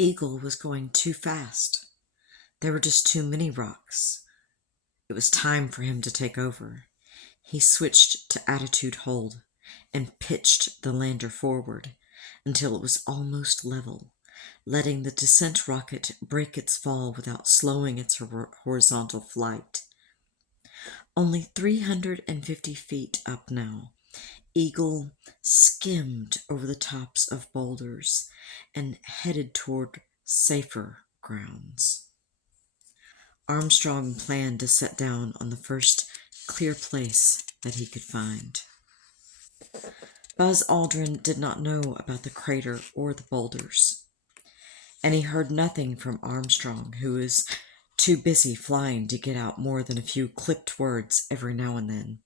Eagle was going too fast. There were just too many rocks. It was time for him to take over. He switched to attitude hold and pitched the lander forward until it was almost level, letting the descent rocket break its fall without slowing its horizontal flight. Only 350 feet up now, Eagle skimmed over the tops of boulders and headed toward safer grounds. Armstrong planned to set down on the first clear place that he could find. Buzz Aldrin did not know about the crater or the boulders, and he heard nothing from Armstrong, who was too busy flying to get out more than a few clipped words every now and then.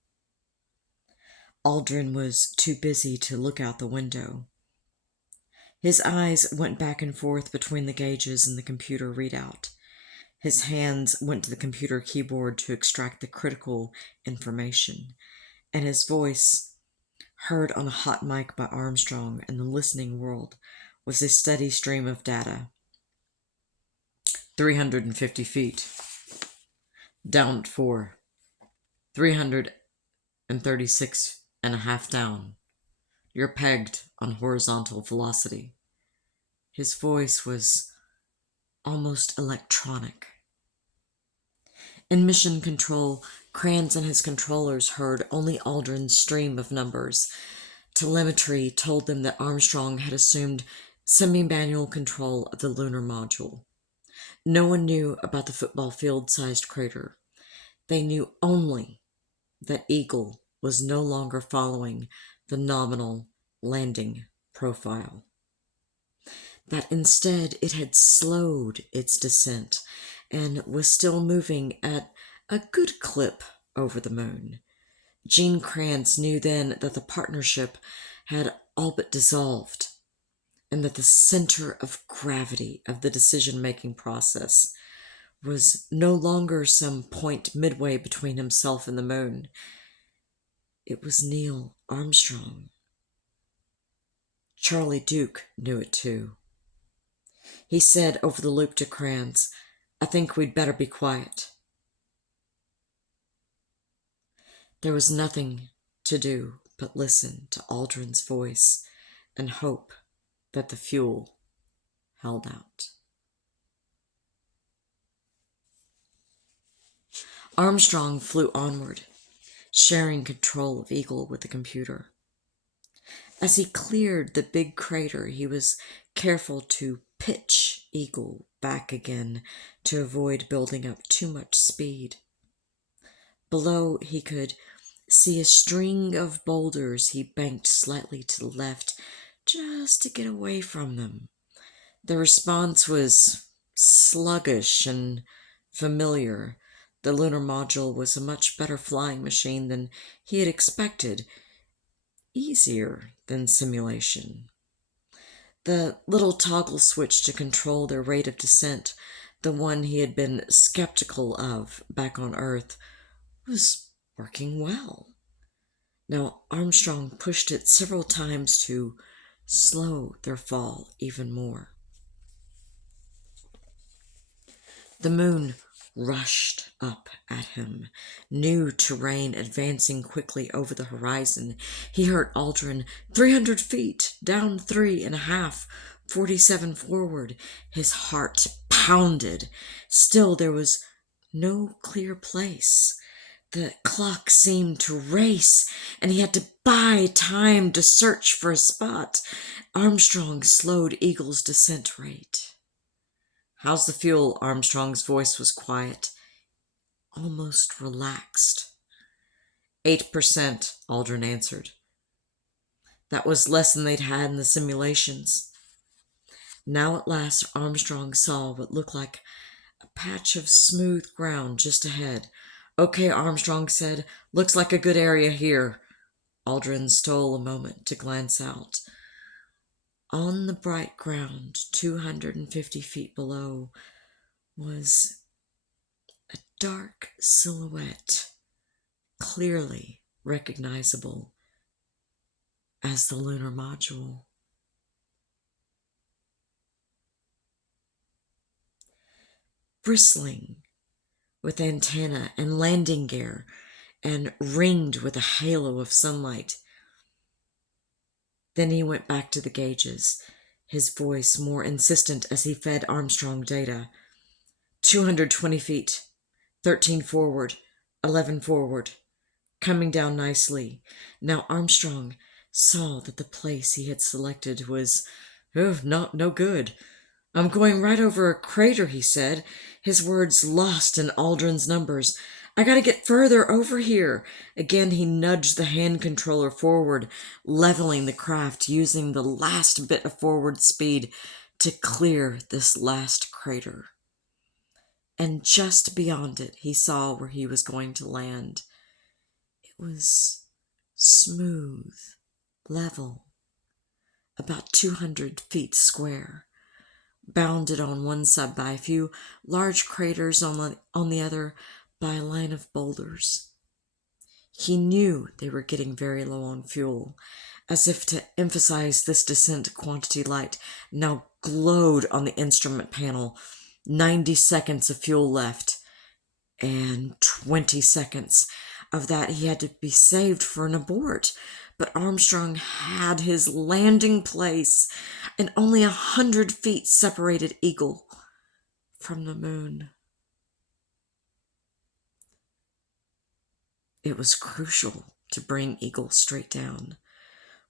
Aldrin was too busy to look out the window. His eyes went back and forth between the gauges and the computer readout. His hands went to the computer keyboard to extract the critical information, and his voice, heard on a hot mic by Armstrong and the listening world, was a steady stream of data. 350 feet. Down at 4. 336 and a half down. You're pegged on horizontal velocity. His voice was almost electronic. In mission control, Kranz and his controllers heard only Aldrin's stream of numbers. Telemetry told them that Armstrong had assumed semi-manual control of the lunar module. No one knew about the football field-sized crater. They knew only that Eagle was no longer following the nominal landing profile. That instead it had slowed its descent and was still moving at a good clip over the moon. Gene Kranz knew then that the partnership had all but dissolved, and that the center of gravity of the decision-making process was no longer some point midway between himself and the moon. It was Neil Armstrong. Charlie Duke knew it too. He said over the loop to Kranz, "I think we'd better be quiet." There was nothing to do but listen to Aldrin's voice and hope that the fuel held out. Armstrong flew onward, sharing control of Eagle with the computer. As he cleared the big crater, he was careful to pitch Eagle back again to avoid building up too much speed. Below, he could see a string of boulders. He banked slightly to the left just to get away from them. The response was sluggish and familiar. The lunar module was a much better flying machine than he had expected, easier than simulation. The little toggle switch to control their rate of descent, the one he had been skeptical of back on Earth, was working well. Now Armstrong pushed it several times to slow their fall even more. The moon rushed up at him, new terrain advancing quickly over the horizon. He heard Aldrin, 300 feet, down 3.5, 47 forward. His heart pounded. Still, there was no clear place. The clock seemed to race, and he had to buy time to search for a spot. Armstrong slowed Eagle's descent rate. "How's the fuel?" Armstrong's voice was quiet, almost relaxed. 8%, Aldrin answered. That was less than they'd had in the simulations. Now at last Armstrong saw what looked like a patch of smooth ground just ahead. "Okay," Armstrong said. "Looks like a good area here." Aldrin stole a moment to glance out. On the bright ground, 250 feet below, was a dark silhouette, clearly recognizable as the lunar module. bristling with antenna and landing gear and ringed with a halo of sunlight. Then he went back to the gauges, his voice more insistent as he fed Armstrong data. 220 feet, 13 forward, 11 forward, coming down nicely. Now Armstrong saw that the place he had selected was, no good. I'm going right over a crater, he said, his words lost in Aldrin's numbers. I gotta get further over here. Again he nudged the hand controller forward, leveling the craft, using the last bit of forward speed to clear this last crater. And just beyond it, he saw where he was going to land. It was smooth, level, about 200 feet square, bounded on one side by a few large craters, on the other by a line of boulders. He knew they were getting very low on fuel. As if to emphasize this descent, quantity light now glowed on the instrument panel. 90 seconds of fuel left, and 20 seconds of that he had to be saved for an abort. But Armstrong had his landing place, and only 100 feet separated Eagle from the moon. It was crucial to bring Eagle straight down,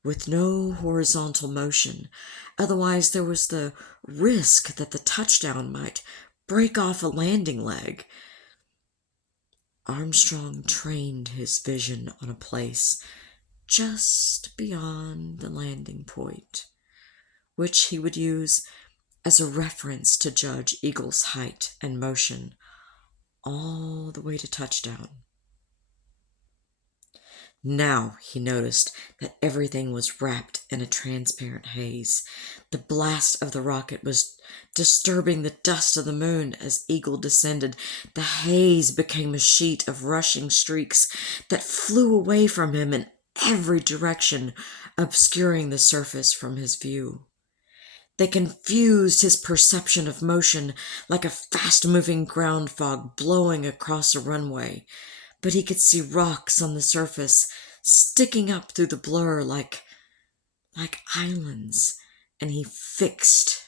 with no horizontal motion. Otherwise, there was the risk that the touchdown might break off a landing leg. Armstrong trained his vision on a place just beyond the landing point, which he would use as a reference to judge Eagle's height and motion all the way to touchdown. Now he noticed that everything was wrapped in a transparent haze. The blast of the rocket was disturbing the dust of the moon as Eagle descended. The haze became a sheet of rushing streaks that flew away from him in every direction, obscuring the surface from his view. They confused his perception of motion like a fast-moving ground fog blowing across a runway. But he could see rocks on the surface sticking up through the blur like islands, and he fixed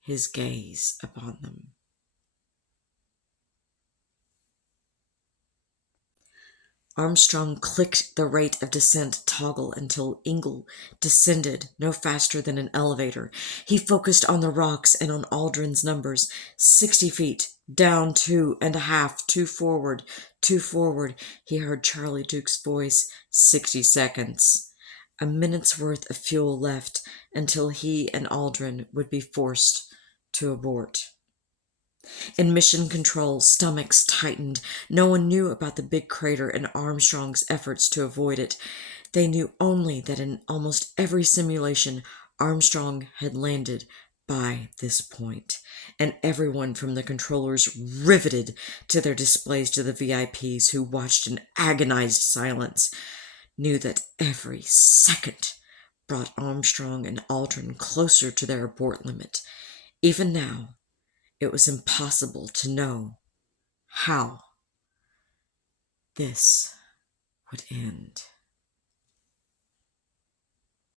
his gaze upon them. Armstrong clicked the rate of descent toggle until Eagle descended no faster than an elevator. He focused on the rocks and on Aldrin's numbers. 60 feet, down 2.5, 2 forward, 2 forward. He heard Charlie Duke's voice. 60 seconds. A minute's worth of fuel left until he and Aldrin would be forced to abort. In mission control, stomachs tightened. No one knew about the big crater and Armstrong's efforts to avoid it. They knew only that in almost every simulation, Armstrong had landed by this point, and everyone from the controllers riveted to their displays to the VIPs who watched in agonized silence, knew that every second brought Armstrong and Aldrin closer to their abort limit. Even now, it was impossible to know how this would end.